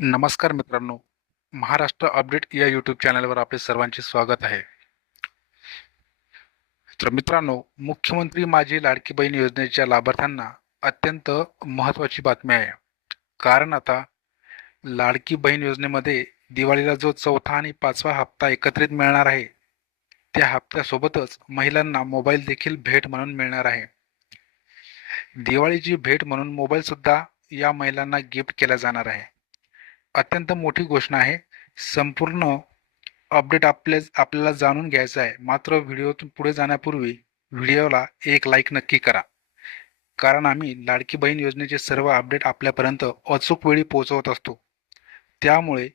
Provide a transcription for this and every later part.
नमस्कार मित्रांनो. महाराष्ट्र अपडेट या यूट्यूब चॅनलवर आपले सर्वांचे स्वागत आहे. तर मित्रांनो मुख्यमंत्री माझी लाडकी बहीण योजनेच्या लाभार्थ्यांना अत्यंत महत्त्वाची बातमी आहे. कारण आता लाडकी बहीण योजनेमध्ये दिवाळीला जो चौथा आणि पाचवा हप्ता एकत्रित मिळणार आहे त्या हप्त्यासोबतच महिलांना मोबाईल देखील भेट म्हणून मिळणार आहे. दिवाळीची भेट म्हणून मोबाईलसुद्धा या महिलांना गिफ्ट केला जाणार आहे. अत्यंत मोठी घोषणा आहे. संपूर्ण अपडेट आपल्या आपल्याला जाणून घ्यायचं आहे. मात्र व्हिडिओतून पुढे जाण्यापूर्वी व्हिडिओला एक लाईक नक्की करा. कारण आम्ही लाडकी बहीण योजनेचे सर्व अपडेट आपल्यापर्यंत अचूक वेळी पोहोचवत असतो. त्यामुळे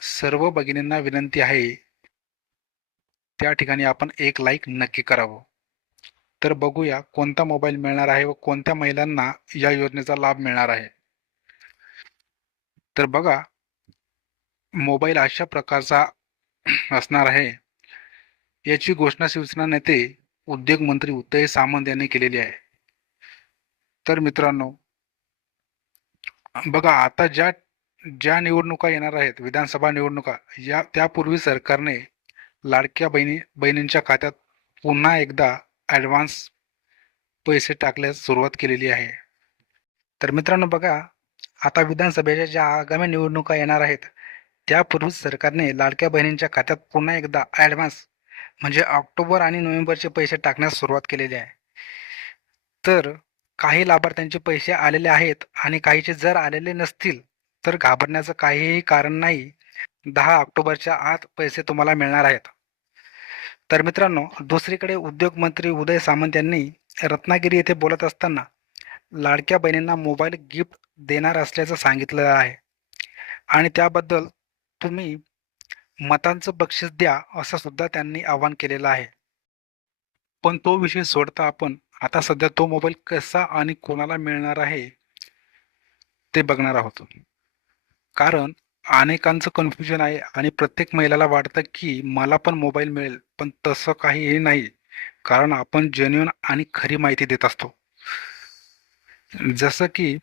सर्व भगिनींना विनंती आहे त्या ठिकाणी आपण एक लाईक नक्की करावं. तर बघूया कोणता मोबाईल मिळणार आहे व कोणत्या महिलांना या योजनेचा लाभ मिळणार आहे. तर बघा मोबाईल अशा प्रकारचा असणार आहे. याची घोषणा शिवसेना नेते उद्योग मंत्री उदय सामंत यांनी केलेली आहे. तर मित्रांनो बघा आता ज्या ज्या निवडणुका येणार आहेत विधानसभा निवडणुका या त्यापूर्वी सरकारने लाडक्या बहिणी बहिणींच्या खात्यात पुन्हा एकदा ॲडव्हान्स पैसे टाकल्यास सुरुवात केलेली आहे. तर मित्रांनो बघा आता विधानसभेच्या ज्या आगामी निवडणुका येणार आहेत त्यापूर्वी सरकारने लाडक्या बहिणींच्या खात्यात पुन्हा एकदा ॲडव्हान्स म्हणजे ऑक्टोबर आणि नोव्हेंबरचे पैसे टाकण्यास सुरुवात केलेली आहे. तर काही लाभार्थ्यांचे पैसे आलेले आहेत आणि काहीचे जर आलेले नसतील तर घाबरण्याचं काहीही कारण नाही. दहा ऑक्टोबरच्या आत पैसे तुम्हाला मिळणार आहेत. तर मित्रांनो दुसरीकडे उद्योगमंत्री उदय सामंत यांनी रत्नागिरी येथे बोलत असताना लाडक्या बहिणींना मोबाईल गिफ्ट देणार असल्याचं सांगितलं आहे. आणि त्याबद्दल तुम्ही मतांचं बक्षीस द्या असं सुद्धा त्यांनी आवाहन केलेलं आहे. पण तो विषय सोडता आपण आता सध्या तो मोबाईल कसा आणि कोणाला मिळणार आहे ते बघणार आहोत. कारण अनेकांचं कन्फ्युजन आहे आणि प्रत्येक महिलाला वाटतं की मला पण मोबाईल मिळेल पण तसं काहीही नाही. कारण आपण जेन्युन आणि खरी माहिती देत असतो. जसं की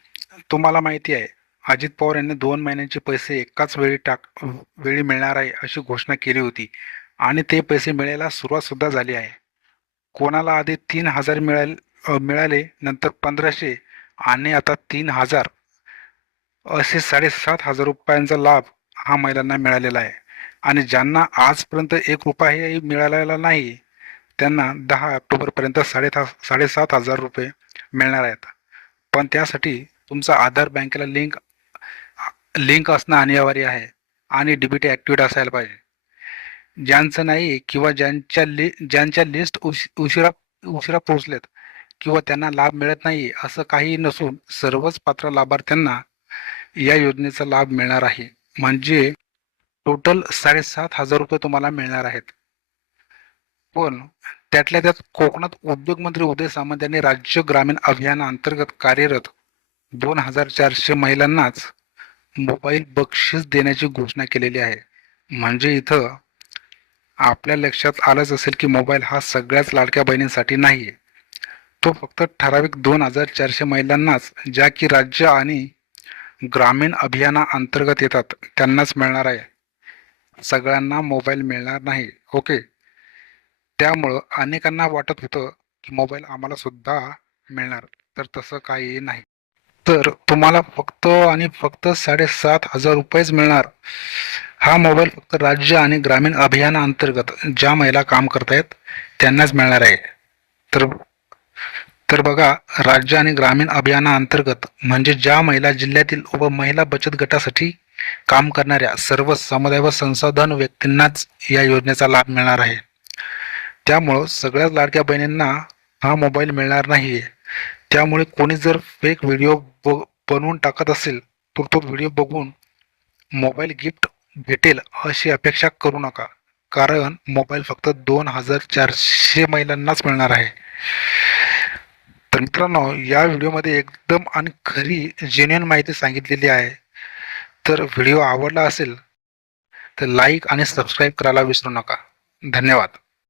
तुम्हाला माहिती आहे अजित पवार यांनी दोन महिन्यांचे पैसे एकाच वेळी टाक वेळी मिळणार आहे अशी घोषणा केली होती. आणि ते पैसे मिळायला सुरुवात सुद्धा झाली आहे. कोणाला आधी तीन हजार मिळाल मिळाले नंतर पंधराशे आणि आता तीन हजार. असे साडेसात हजार रुपयांचा लाभ हा महिलांना मिळालेला आहे. आणि ज्यांना आजपर्यंत एक रुपयाही मिळालेला नाही त्यांना दहा ऑक्टोबरपर्यंत साडे साडेसात हजार रुपये मिळणार आहेत. पण त्यासाठी तुमचा आधार बँकेला लिंक लिंक असणं अनिवार्य आहे आणि डीबीटी ॲक्टिवेट असायला पाहिजे. ज्यांचं नाही किंवा ज्यांच्या लि ज्यांच्या लिस्ट उश उशिरा उशिरा पोहोचलेत किंवा त्यांना लाभ मिळत नाही असं काही नसून सर्वच पात्र लाभार्थ्यांना या योजनेचा लाभ मिळणार आहे. म्हणजे टोटल साडेसात हजार रुपये तुम्हाला मिळणार आहेत. पण त्यातल्या त्यात कोकणात उद्योगमंत्री उदय सामंत यांनी राज्य ग्रामीण अभियानाअंतर्गत कार्यरत दोन हजार चारशे महिलांनाच मोबाईल बक्षीस देण्याची घोषणा केलेली आहे. म्हणजे इथं आपल्या लक्षात आलंच असेल की मोबाईल हा सगळ्याच लाडक्या बहिणींसाठी नाही आहे तो फक्त ठराविक दोन हजार चारशे महिलांनाच ज्या की राज्य आणि ग्रामीण अभियाना अंतर्गत येतात त्यांनाच मिळणार आहे. सगळ्यांना मोबाईल मिळणार नाही ओके? त्यामुळं अनेकांना वाटत होतं की मोबाईल आम्हाला सुद्धा मिळणार तर तसं काही नाही. तर तुम्हाला फक्त आणि फक्त साडेसात हजार रुपयेच मिळणार. हा मोबाईल फक्त राज्य आणि ग्रामीण अभियानाअंतर्गत ज्या महिला काम करतायत त्यांनाच मिळणार आहे. तर तर बघा राज्य आणि ग्रामीण अभियानाअंतर्गत म्हणजे ज्या महिला जिल्ह्यातील व महिला बचत गटासाठी काम करणाऱ्या सर्व समुदाय व संसाधन व्यक्तींनाच या योजनेचा लाभ मिळणार आहे. त्यामुळं सगळ्याच लाडक्या बहिणींना हा मोबाईल मिळणार नाही त्यामुळे कोणी जर फेक व्हिडिओ ब बनवून टाकत असेल तर तो व्हिडिओ बघून मोबाईल गिफ्ट भेटेल अशी अपेक्षा करू नका. कारण मोबाईल फक्त दोन हजार चारशे महिलांनाच मिळणार आहे. तर मित्रांनो या व्हिडिओमध्ये एकदम आणि खरी जेन्युन माहिती सांगितलेली आहे. तर व्हिडिओ आवडला असेल तर लाईक आणि सबस्क्राईब करायला विसरू नका. धन्यवाद.